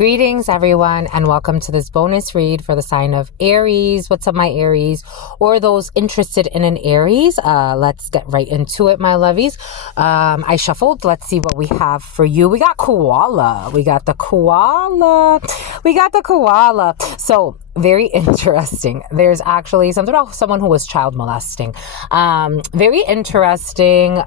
Greetings, everyone, and welcome to this bonus read for the sign of Aries. What's up, my Aries? Or those interested in an Aries. Let's get right into it, my lovies. I shuffled. Let's see what we have for you. We got koala. We got the koala. So, very interesting. There's actually something about someone who was child molesting. Very interesting.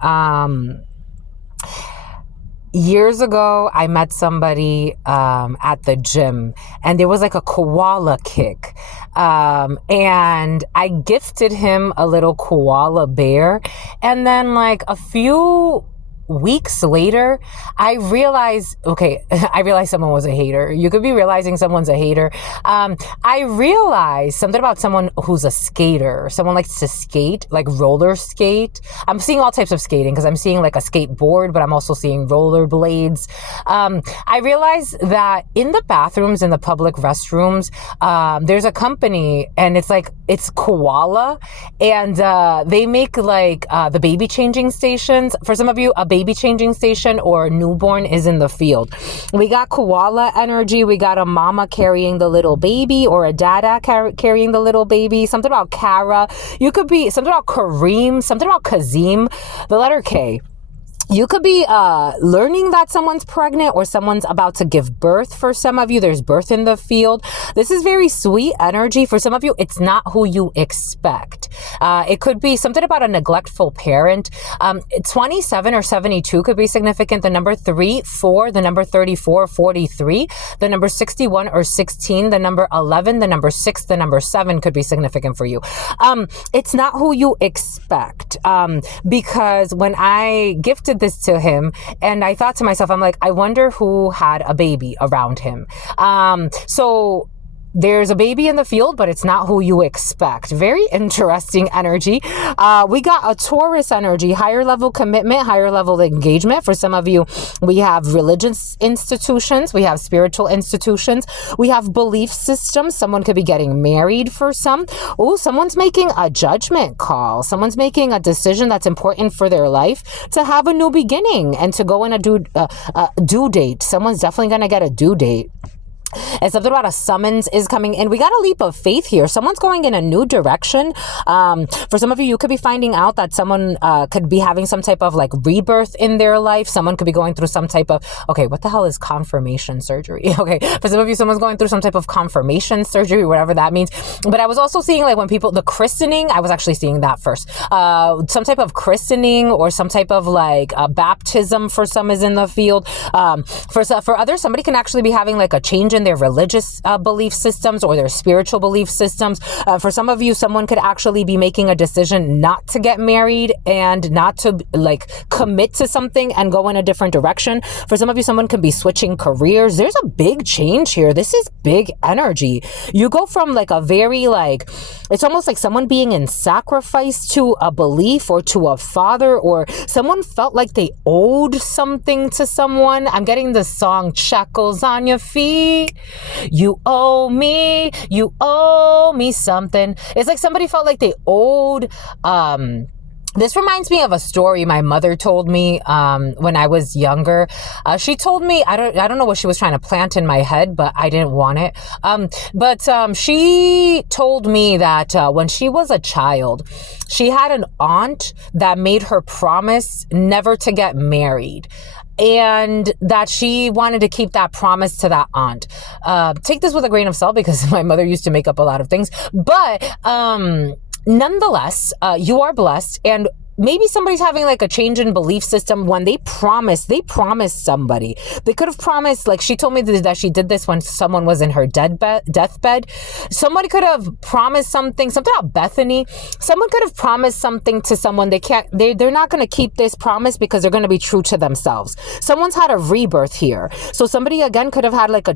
Years ago, I met somebody at the gym, and there was like a koala kick. And I gifted him a little koala bear. And then like a few weeks later, I realized someone was a hater. You could be realizing someone's a hater. I realized something about someone who's a skater. Someone likes to skate, like roller skate. I'm seeing all types of skating because I'm seeing like a skateboard, but I'm also seeing roller blades. I realized that in the bathrooms, in the public restrooms, there's a company, and it's Koala, and they make like the baby changing stations. For some of you, a baby changing station or a newborn is in the field. We got koala energy. We got a mama carrying the little baby, or a dada carrying the little baby. Something about Kara. You could be something about Kareem, something about Kazim, the letter K. You could be learning that someone's pregnant or someone's about to give birth. For some of you, there's birth in the field. This is very sweet energy. For some of you, it's not who you expect. It could be something about a neglectful parent. 27 or 72 could be significant. The number 3, 4, the number 34, 43, the number 61 or 16, the number 11, the number 6, the number 7 could be significant for you. It's not who you expect. Because when I gifted this to him, and I thought to myself, I'm like, I wonder who had a baby around him. So there's a baby in the field, but it's not who you expect. Very interesting energy. We got a Taurus energy, higher level commitment, higher level engagement. For some of you, we have religious institutions. We have spiritual institutions. We have belief systems. Someone could be getting married for some. Oh, someone's making a judgment call. Someone's making a decision that's important for their life to have a new beginning and to go in a due date. Someone's definitely going to get a due date. And something about a summons is coming in. We got a leap of faith here. Someone's going in a new direction. For some of you, you could be finding out that someone could be having some type of like rebirth in their life. Someone could be going through some type of, what the hell is confirmation surgery? For some of you, someone's going through some type of confirmation surgery, whatever that means. But I was also seeing like when people, the christening, I was actually seeing that first. Some type of christening or some type of like baptism for some is in the field. For others, somebody can actually be having like a change in their religious belief systems or their spiritual belief systems. For some of you, someone could actually be making a decision not to get married and not to like commit to something and go in a different direction. For some of you, someone could be switching careers. There's a big change here. This is big energy. You go from like a very like, it's almost like someone being in sacrifice to a belief or to a father, or someone felt like they owed something to someone. I'm getting the song Shackles on Your Feet. You owe me something. It's like somebody felt like they owed, this reminds me of a story my mother told me when I was younger. She told me, I don't know what she was trying to plant in my head, but I didn't want it. But she told me that when she was a child, she had an aunt that made her promise never to get married, and that she wanted to keep that promise to that aunt. Take this with a grain of salt because my mother used to make up a lot of things. But nonetheless, you are blessed, and maybe somebody's having like a change in belief system. When they promised somebody. They could have promised, like she told me that she did this when someone was in her deathbed. Somebody could have promised something about Bethany. Someone could have promised something to someone. They're not going to keep this promise because they're going to be true to themselves. Someone's had a rebirth here. So somebody again could have had like a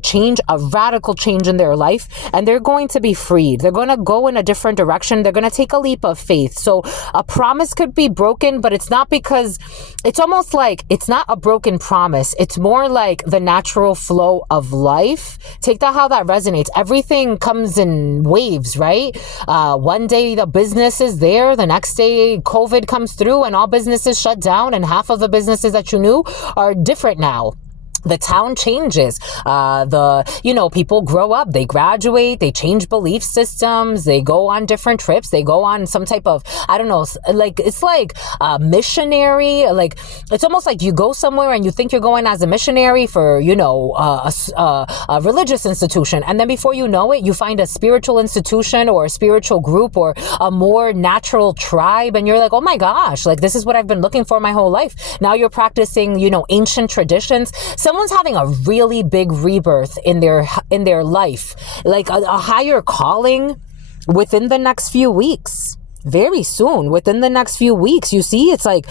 radical change in their life, and they're going to be freed. They're going to go in a different direction. They're going to take a leap of faith. So a promise could be broken, but it's not, because it's almost like it's not a broken promise. It's more like the natural flow of life. Take that how that resonates. Everything comes in waves, right? One day the business is there, the next day COVID comes through and all businesses shut down, and half of the businesses that you knew are different now. the town changes. People grow up, they graduate, they change belief systems, they go on different trips, they go on some type of, I don't know, like, it's like a missionary. Like, it's almost like you go somewhere and you think you're going as a missionary for, a religious institution. And then before you know it, you find a spiritual institution or a spiritual group or a more natural tribe. And you're like, oh my gosh, like, this is what I've been looking for my whole life. Now you're practicing, ancient traditions. Someone's having a really big rebirth in their life, like a higher calling within the next few weeks. Very soon, within the next few weeks, you see, it's like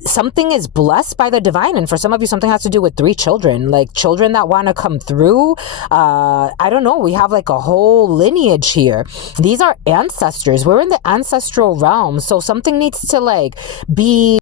something is blessed by the divine. And for some of you, something has to do with 3 children, like children that want to come through. I don't know. We have like a whole lineage here. These are ancestors. We're in the ancestral realm. So something needs to like be